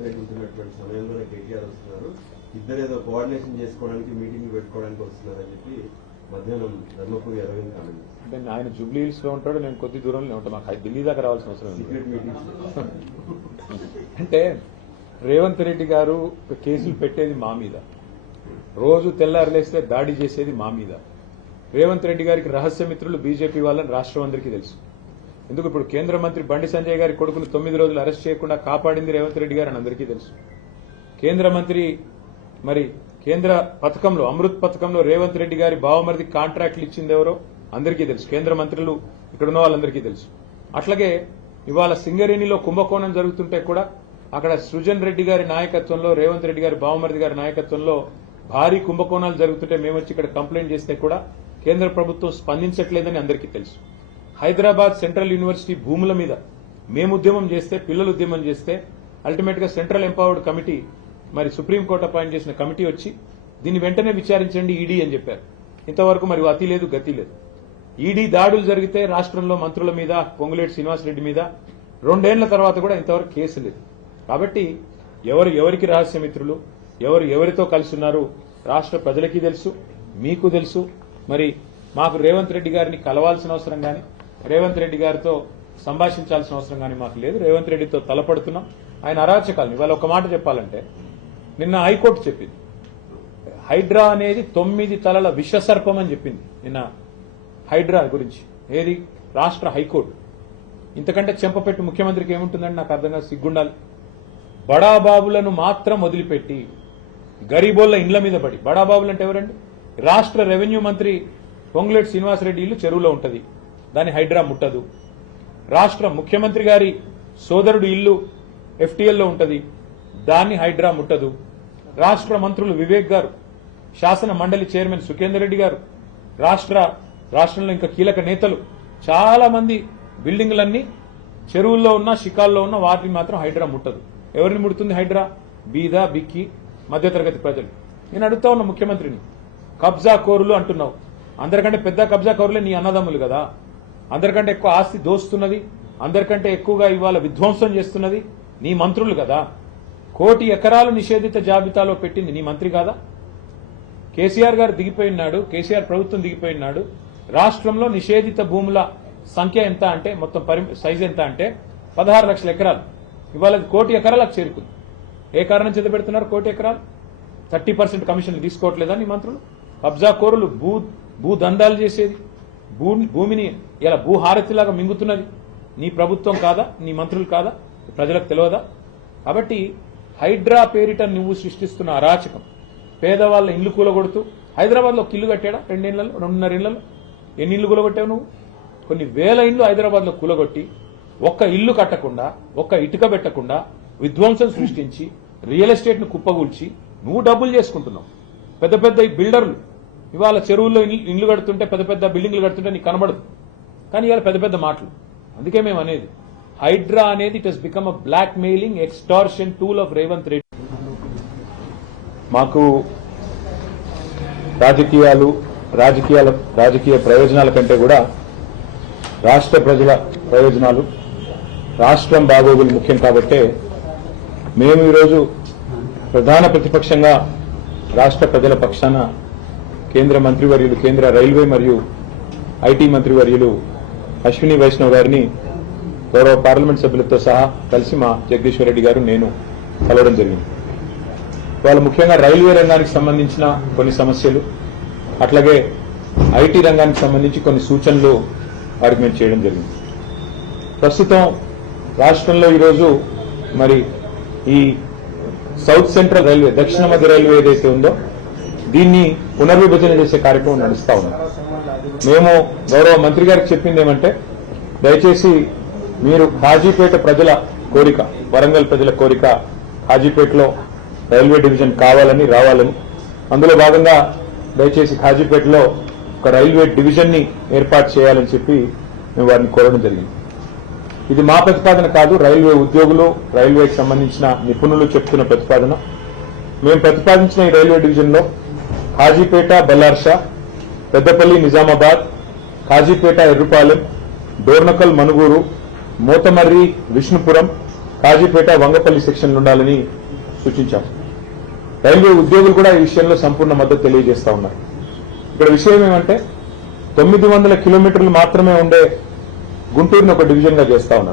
రేవంత్ రెడ్డి ఉంటున్నటువంటి సమయంలోనే కేటీఆర్ వస్తున్నారు, ఇద్దరు ఏదో కోఆర్డినేషన్ చేసుకోవడానికి మీటింగ్ పెట్టుకోవడానికి వస్తున్నారని చెప్పి మధ్యాహ్నం ధర్మపురి అరవింద్ కామెంట్. అంటే ఆయన జూబ్లీ హిల్స్ లో ఉంటాడు, నేను కొద్ది దూరంలో ఉంటాను, మాకు ఢిల్లీ దాకా రావాల్సిన అవసరం సీక్రెట్ మీటింగ్స్. అంటే రేవంత్ రెడ్డి గారు కేసులు పెట్టేది మా మీద, రోజు తెల్లారులేస్తే దాడి చేసేది మా మీద. రేవంత్ రెడ్డి గారికి రహస్య మిత్రులు బీజేపీ వాళ్ళని రాష్ట్రం అందరికీ తెలుసు. ఎందుకు ఇప్పుడు కేంద్ర మంత్రి బండి సంజయ్ గారి కొడుకును 9 రోజులు అరెస్ట్ చేయకుండా కాపాడింది రేవంత్ రెడ్డి గారు అని అందరికీ తెలుసు. కేంద్ర మంత్రి మరి కేంద్ర పథకంలో అమృత్ పథకంలో రేవంత్ రెడ్డి గారి బావమరిది కాంట్రాక్ట్లు ఇచ్చింది ఎవరో అందరికీ తెలుసు. కేంద్ర మంత్రులు ఇక్కడున్న వాళ్ళందరికీ తెలుసు. అట్లాగే ఇవాళ సింగరేణిలో కుంభకోణం జరుగుతుంటే కూడా అక్కడ సృజన్ రెడ్డి గారి నాయకత్వంలో, రేవంత్ రెడ్డి గారి బావమరిది గారి నాయకత్వంలో భారీ కుంభకోణాలు జరుగుతుంటే మేము వచ్చి ఇక్కడ కంప్లైంట్ చేస్తే కూడా కేంద్ర ప్రభుత్వం స్పందించట్లేదని అందరికీ తెలుసు. హైదరాబాద్ సెంట్రల్ యూనివర్సిటీ భూముల మీద మేము ఉద్యమం చేస్తే, పిల్లలు ఉద్యమం చేస్తే అల్టిమేట్ గా సెంట్రల్ ఎంపవర్డ్ కమిటీ మరి సుప్రీంకోర్టు అపాయింట్ చేసిన కమిటీ వచ్చి దీన్ని వెంటనే విచారించండి ఈడీ అని చెప్పారు. ఇంతవరకు మరి అతి లేదు గతి లేదు. ఈడీ దాడులు జరిగితే రాష్ట్రంలో మంత్రుల మీద, పొంగులేటి శ్రీనివాసరెడ్డి మీద 2 ఏళ్ల తర్వాత కూడా ఇంతవరకు కేసు లేదు. కాబట్టి ఎవరికి రహస్య మిత్రులు, ఎవరితో కలిసి ఉన్నారు రాష్ట్ర ప్రజలకి తెలుసు, మీకు తెలుసు. మరి మాకు రేవంత్ రెడ్డి గారిని కలవాల్సిన అవసరం గాని, రేవంత్ రెడ్డి గారితో సంభాషించాల్సిన అవసరం గాని మాకు లేదు. రేవంత్ రెడ్డితో తలపడుతున్నాం. ఆయన అరాచకాలను ఇవాళ ఒక మాట చెప్పాలంటే, నిన్న హైకోర్టు చెప్పింది హైడ్రా అనేది 9 తలల విషసర్పం అని చెప్పింది నిన్న హైడ్రా గురించి. ఏది? రాష్ట్ర హైకోర్టు. ఇంతకంటే చెంపపెట్టి ముఖ్యమంత్రికి ఏముంటుందండి నాకు అర్థం కాదు, సిగ్గుండాలి. బడాబాబులను మాత్రం వదిలిపెట్టి గరీబోళ్ల ఇండ్ల మీద పడి, బడాబాబులు అంటే ఎవరండి? రాష్ట్ర రెవెన్యూ మంత్రి పొంగులేటి శ్రీనివాసరెడ్డి ఇల్లు చెరువులో ఉంటది, దాని హైడ్రా ముట్టదు. రాష్ట్ర ముఖ్యమంత్రి గారి సోదరుడు ఇల్లు ఎఫ్టీఎల్లో ఉంటది, దాన్ని హైడ్రా ముట్టదు. రాష్ట్ర మంత్రులు వివేక్ గారు, శాసన మండలి చైర్మన్ సుఖేందర్ రెడ్డి గారు, రాష్ట్రంలో ఇంకా కీలక నేతలు చాలా మంది బిల్డింగులన్నీ చెరువుల్లో ఉన్న, షికాల్లో ఉన్న వాటిని మాత్రం హైడ్రా ముట్టదు. ఎవరిని ముడుతుంది హైడ్రా? బీద, బిక్కి, మధ్యతరగతి ప్రజలు. నేను అడుగుతా ఉన్నా ముఖ్యమంత్రిని, కబ్జా కోరులు అంటున్నావు, అందరికంటే పెద్ద కబ్జా కోరులే నీ అన్నదమ్ములు కదా. అందరికంటే ఎక్కువ ఆస్తి దోస్తున్నది, అందరికంటే ఎక్కువగా ఇవాళ విధ్వంసం చేస్తున్నది నీ మంత్రులు కదా. 1 కోటి ఎకరాలు నిషేధిత జాబితాలో పెట్టింది నీ మంత్రి కాదా? కేసీఆర్ గారు దిగిపోయినాడు, కేసీఆర్ ప్రభుత్వం దిగిపోయినాడు. రాష్ట్రంలో నిషేధిత భూముల సంఖ్య ఎంత అంటే, మొత్తం సైజ్ ఎంత అంటే 16 లక్షల ఎకరాలు. ఇవాళ 1 కోటి ఎకరాలకు చేరుకుంది. ఏ కారణం చేత పెడుతున్నారు 1 కోటి ఎకరాలు? 30% కమిషన్లు తీసుకోవట్లేదా నీ మంత్రులు? కబ్జా కోరులు, భూదందాలు చేసేది, భూమిని ఇలా భూహారతిలాగా మింగుతున్నది నీ ప్రభుత్వం కాదా? నీ మంత్రులు కాదా? ప్రజలకు తెలియదా? కాబట్టి హైడ్రా పేరిట నువ్వు సృష్టిస్తున్న అరాచకం, పేదవాళ్ళ ఇల్లు కూలగొడుతూ, హైదరాబాద్ లో ఒక ఇల్లు కట్టాడా 2 ఏళ్లలో, 2.5 ఏళ్లలో? ఎన్ని ఇల్లు కూలగొట్టావు నువ్వు? కొన్ని వేల ఇళ్లు హైదరాబాద్ లో కూలగొట్టి, ఒక్క ఇల్లు కట్టకుండా, ఒక్క ఇటుక పెట్టకుండా విధ్వంసం సృష్టించి, రియల్ ఎస్టేట్ ను కుప్పగూల్చి నువ్వు డబ్బులు చేసుకుంటున్నావు. పెద్ద పెద్ద బిల్డర్లు ఇవాళ చెరువుల్లో ఇల్లు కడుతుంటే, పెద్ద పెద్ద బిల్డింగ్లు కడుతుంటే నీకు కనబడదు, కానీ ఇవాళ పెద్ద పెద్ద మాటలు. అందుకే మేము అనేది హైడ్రా అనేది it has become a blackmailing extortion tool of Revanth Reddy. మాకు రాజకీయ ప్రయోజనాల కంటే కూడా రాష్ట్ర ప్రజల ప్రయోజనాలు, రాష్ట్రం బాగోగులు ముఖ్యం. కాబట్టే మేము ఈరోజు ప్రధాన ప్రతిపక్షంగా రాష్ట్ర ప్రజల పక్షాన కేంద్ర మంత్రివర్యులు, కేంద్ర రైల్వే మరియు ఐటీ మంత్రివర్యులు అశ్విని వైష్ణవ్ గారిని గౌరవ పార్లమెంట్ సభ్యులతో సహా కలిసి మా జగదీశ్వర్ రెడ్డి గారు, నేను కలవడం జరిగింది. వాళ్ళు ముఖ్యంగా రైల్వే రంగానికి సంబంధించిన కొన్ని సమస్యలు, అట్లాగే ఐటీ రంగానికి సంబంధించి కొన్ని సూచనలు వారికి మేము చేయడం జరిగింది. ప్రస్తుతం రాష్ట్రంలో ఈరోజు మరి ఈ సౌత్ సెంట్రల్ రైల్వే, దక్షిణ మధ్య రైల్వే ఏదైతే ఉందో దీన్ని పునర్విభజన చేసే కార్యక్రమం నడుస్తా ఉన్నాం. మేము గౌరవ మంత్రి గారికి చెప్పింది ఏమంటే, దయచేసి మీరు కాజీపేట ప్రజల కోరిక, వరంగల్ ప్రజల కోరిక, కాజీపేటలో రైల్వే డివిజన్ కావాలని, రావాలని, అందులో భాగంగా దయచేసి కాజీపేటలో ఒక రైల్వే డివిజన్ ని ఏర్పాటు చేయాలని చెప్పి మేము వారిని కోరడం జరిగింది. ఇది మా ప్రతిపాదన కాదు, రైల్వే ఉద్యోగులు, రైల్వేకి సంబంధించిన నిపుణులు చెప్తున్న ప్రతిపాదన. మేము ప్రతిపాదించిన ఈ రైల్వే డివిజన్ లో కాజీపేట, బల్లార్షా, పెద్దపల్లి, నిజామాబాద్, కాజీపేట, ఎర్రుపాలెం, డోర్నకల్, మనుగూరు, మోతమర్రి, విష్ణుపురం, కాజీపేట వంగపల్లి సెక్షన్లు ఉండాలని సూచించాం. రైల్వే ఉద్యోగులు కూడా ఈ విషయంలో సంపూర్ణ మద్దతు తెలియజేస్తా ఉన్నారు. ఇక్కడ విషయం ఏమంటే 900 కిలోమీటర్లు మాత్రమే ఉండే గుంటూరుని ఒక డివిజన్ గా చేస్తా ఉన్నారు.